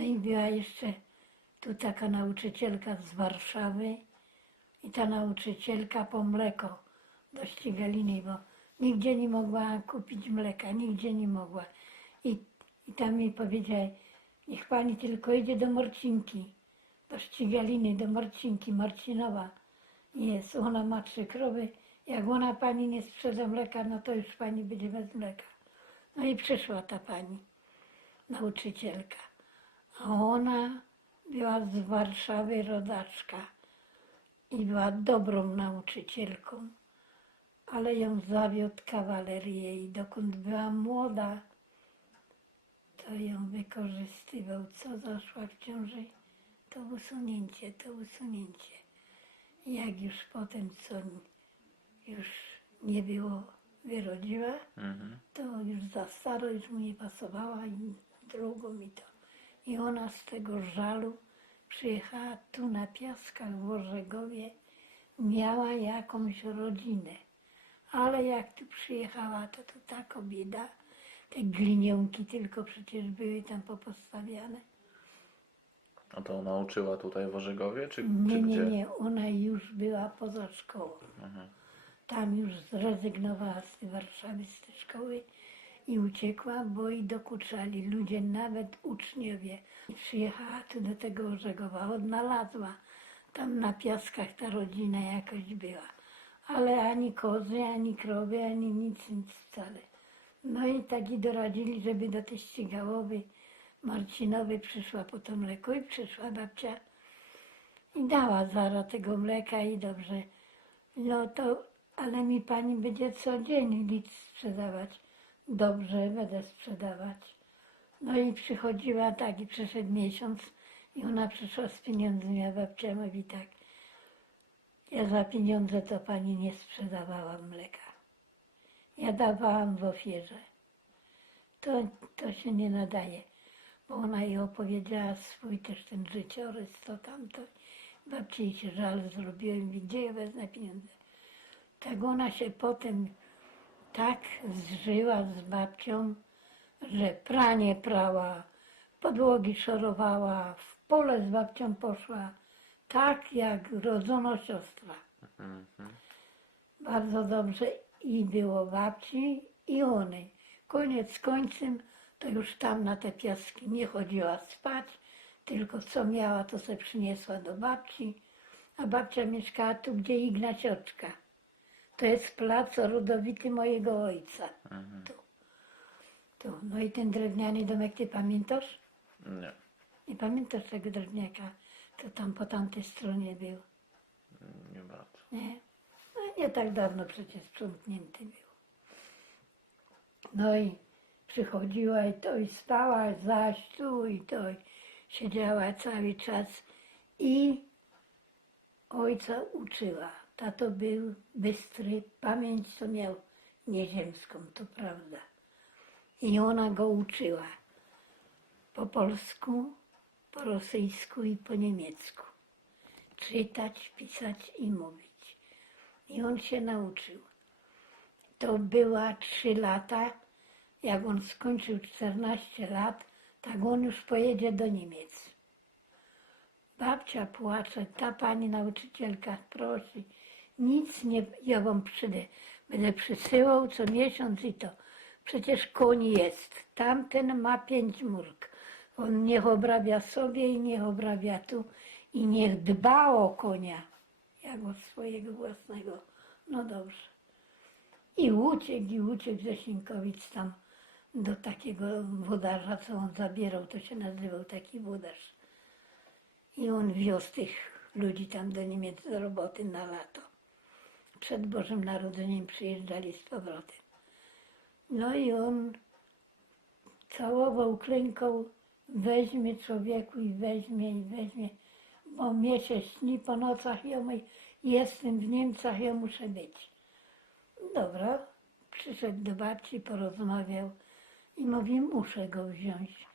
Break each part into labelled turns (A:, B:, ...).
A: No i była jeszcze tu taka nauczycielka z Warszawy i ta nauczycielka po mleko do ścigaliny, bo nigdzie nie mogła kupić mleka, nigdzie nie mogła. I, i tam mi powiedziała, niech pani tylko idzie do Marcinki, do ścigaliny, do Marcinki, Marcinowa jest, ona ma trzy krowy, jak ona pani nie sprzeda mleka, no to już pani będzie bez mleka. No i przyszła ta pani, nauczycielka. A ona była z Warszawy rodaczka i była dobrą nauczycielką, ale ją zawiódł kawalerię i dokąd była młoda, to ją wykorzystywał. Co zaszła w ciąży, to usunięcie, to usunięcie. Jak już potem, co już nie było, wyrodziła,
B: Mhm.
A: to już za staro, już mu nie pasowała i drugą i to. I ona z tego żalu przyjechała tu na Piaskach w Orzegowie, miała jakąś rodzinę. Ale jak tu przyjechała, to to taka bieda. Te glinionki tylko przecież były tam popostawiane.
B: A to ona uczyła tutaj w Orzegowie, czy,
A: Nie,
B: czy
A: nie,
B: gdzie?
A: nie, ona już była poza szkołą.
B: Mhm.
A: Tam już zrezygnowała z Warszawy, z tej szkoły i uciekła, bo i dokuczali ludzie, nawet uczniowie. Przyjechała tu do tego Orzegowa, odnalazła. Tam na piaskach ta rodzina jakoś była. Ale ani kozy, ani krowy, ani nic, nic wcale. No i tak i doradzili, żeby do tej ścigałowej Marcinowej przyszła po to mleko i przyszła babcia i dała zara tego mleka i dobrze. No to, ale mi pani będzie codziennie litr sprzedawać. Dobrze, będę sprzedawać. No i przychodziła tak i przeszedł miesiąc i ona przyszła z pieniędzmi, a babcia mówi tak. Ja za pieniądze to pani nie sprzedawałam mleka. Ja dawałam w ofierze. To, to się nie nadaje, bo ona jej opowiedziała swój też ten życiorys, to tamto. Babci się żal mówi, gdzie ja wezmę pieniądze. Tak ona się potem tak zżyła z babcią, że pranie prała, podłogi szorowała, w pole z babcią poszła, tak jak rodzono siostra.
B: Mhm.
A: Bardzo dobrze i było babci i onej. Koniec końcem to już tam na te piaski nie chodziła spać, tylko co miała to se przyniosła do babci, a babcia mieszkała tu, gdzie Ignacioczka. To jest plac rodowity mojego ojca. Tu. tu. No i ten drewniany domek, ty pamiętasz?
B: Nie,
A: Nie pamiętasz tego drewniaka, co tam po tamtej stronie był?
B: nie bardzo.
A: Nie? No nie tak dawno przecież sprzątnięty był. No i przychodziła i to i spała zaś tu i to i siedziała cały czas i ojca uczyła. Tato był bystry, pamięć co miał nieziemską, to prawda. I ona go uczyła po polsku, po rosyjsku i po niemiecku. Czytać, pisać i mówić. I on się nauczył. To była trzy lata. Jak on skończył 14 lat, tak on już pojedzie do Niemiec. Babcia płacze, ta pani nauczycielka prosi, nic nie, ja wam przyjdę. Będę przysyłał co miesiąc i to. Przecież koń jest. Tamten ma pięć murk. On niech obrabia sobie i niech obrabia tu i niech dba o konia, jak o swojego własnego. No dobrze. I uciekł, i uciekł ze tam do takiego wodarza, co on zabierał, to się nazywał taki wodarz. I on wiózł tych ludzi tam do Niemiec do roboty na lato. Przed Bożym Narodzeniem przyjeżdżali z powrotem. No i on całował, klękał, weźmie człowieku i weźmie i weźmie, bo mnie się śni po nocach, ja mówię, jestem w Niemcach, ja muszę być. Dobra, przyszedł do babci, porozmawiał i mówi, muszę go wziąć,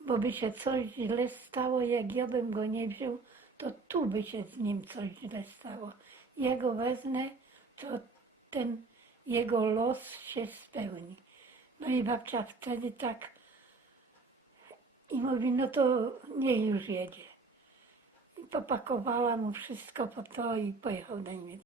A: bo by się coś źle stało, jak ja bym go nie wziął, to tu by się z nim coś źle stało. Ja go wezmę, to ten jego los się spełni. No i babcia wtedy tak I mówi, no to niech już jedzie. I popakowała mu wszystko po to i pojechał do Niemiec.